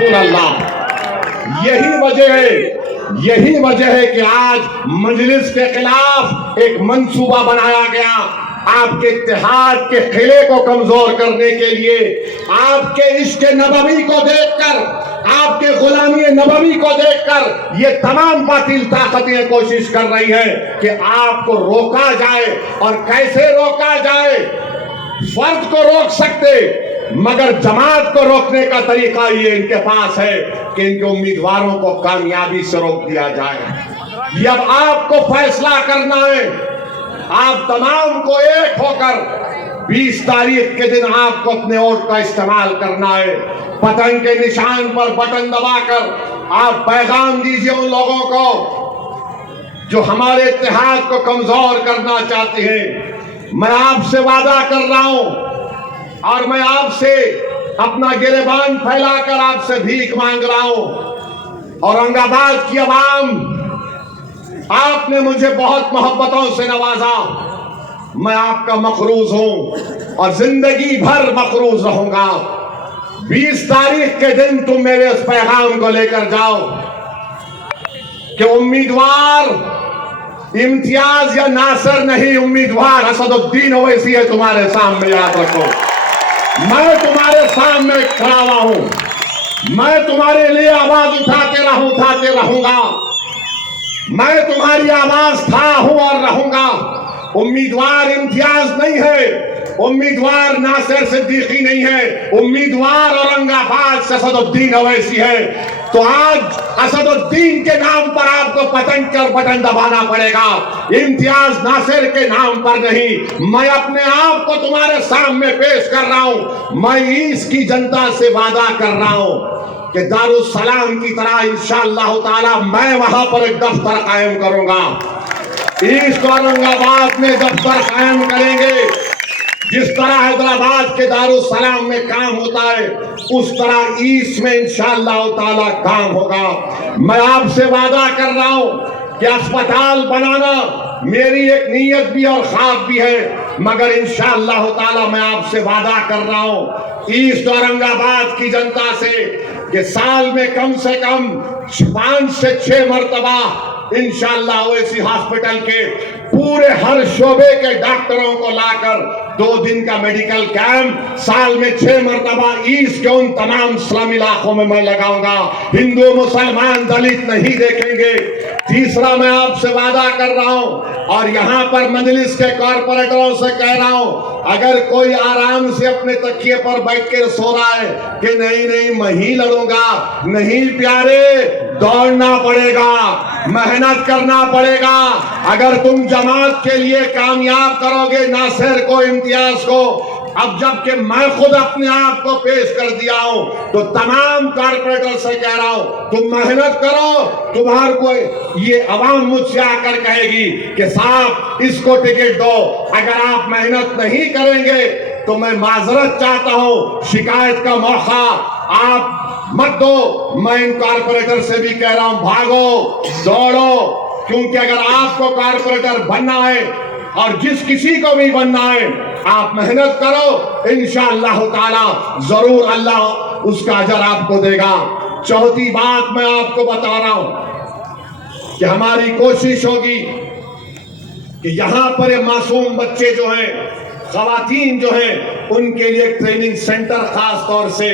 रसूल अल्लाह। यही वजह है कि आज मजलिस के खिलाफ एक मंसूबा बनाया गया, आपके इत्तेहाद के खिले को कमजोर करने के लिए, आपके इश्क नबवी को देखकर, आपके गुलामी नबवी को देखकर ये तमाम बातिल ताकतें कोशिश कर रही हैं कि आपको रोका जाए। और कैसे रोका जाए? फर्द को रोक सकते, मगर जमात को रोकने का तरीका ये इनके पास है कि इनके उम्मीदवारों को कामयाबी से रोक दिया जाए। ये अब आपको फैसला करना है। आप तमाम को एक होकर 20 तारीख के दिन आपको अपने वोट का इस्तेमाल करना है। पतंग के निशान पर बटन दबाकर आप पैगाम दीजिए उन लोगों को जो हमारे इत्तेहाद को कमजोर करना चाहते हैं। मैं आपसे वादा कर रहा हूं और मैं आपसे अपना गिरेबान फैलाकर आपसे भीख मांग रहा हूं। औरंगाबाद की आवाम, आपने मुझे बहुत मोहब्बतों से नवाजा, मैं आपका मखरूज हूं और जिंदगी भर मखरूज रहूंगा। 20 तारीख के दिन तुम मेरे उस पैगाम को लेकर जाओ कि उम्मीदवार इम्तियाज या नासिर नहीं, उम्मीदवार असदुद्दीन ओवैसी है तुम्हारे सामने, याद रखो। मैं तुम्हारे सामने खड़ा हुआ हूं, मैं तुम्हारे लिए आवाज उठाते रहूंगा। मैं तुम्हारी आवाज था, हूं और रहूंगा। उम्मीदवार इम्तियाज नहीं है, उम्मीदवार नासिर सिद्दीकी नहीं है, उम्मीदवार औरंगाबाद से असदुद्दीन ओवैसी है। तो आज असदुद्दीन के नाम पर आपको पतंग कर बटन दबाना पड़ेगा, इम्तियाज नासिर के नाम पर नहीं। मैं अपने आप को तुम्हारे सामने पेश कर रहा हूं। मैं इसकी जनता से वादा कर रहा हूं कि दारुस्सलाम की तरह इंशाअल्लाह ताला मैं वहां पर एक दफ्तर कायम करूंगा। ईस्ट औरंगाबाद में दफ्तर कायम करेंगे। जिस तरह हैदराबाद के दारुस्सलाम में काम होता है, उस तरह ईस्ट में इंशाअल्लाह ताला काम होगा। मैं आपसे वादा कर रहा हूं कि अस्पताल बनाना मेरी एक नीयत भी और ख्वाब भी है, मगर इंशाअल्लाह ताला मैं आपसे वादा कर रहा हूं ईस्ट औरंगाबाद की जनता से कि साल में कम से कम 5 से 6 मरतबा इंशाअल्लाह ओवैसी हॉस्पिटल के पूरे हर शोबे के डॉक्टरों को लाकर 2 दिन का मेडिकल कैंप साल में 6 मरतबा ईस्ट के उन तमाम स्लम इलाकों में मैं लगाऊंगा। हिंदू मुसलमान दलित नहीं देखेंगे। तीसरा, मैं आपसे वादा कर रहा हूं और यहां पर मजलिस के कॉर्पोरेटरों से कह रहा हूं, अगर कोई आराम से अपने तकिए पर बैठ के सो रहा है कि नहीं मैं ही लड़ूंगा, नहीं प्यारे, दौड़ना पड़ेगा, मेहनत करना पड़ेगा। अगर तुम जमात के लिए कामयाब करोगे नासिर को, इम्तियाज को, अब जबकि मैं खुद अपने आप को पेश कर दिया हूं, तो तमाम कारपोरेटर से कह रहा हूं, तुम मेहनत करो। तुम्हारे को ये अवाम मुझसे आकर कहेगी कि साहब इसको टिकट दो, अगर आप मेहनत नहीं करेंगे तो मैं माजरत चाहता हूं, शिकायत का मौका आप मत दो। मैं इन कारपोरेटर से भी कह रहा हूं, भागो, दौड़ो, क्योंकि अगर आपको कारपोरेटर बनना है और जिस किसी को भी बनना है, आप मेहनत करो, इंशाअल्लाह ताला जरूर अल्लाह उसका अजर आपको देगा। चौथी बात मैं आपको बता रहा हूं कि हमारी कोशिश होगी कि यहां पर ये मासूम बच्चे जो हैं, खवातीन जो हैं, उनके लिए ट्रेनिंग सेंटर खास तौर से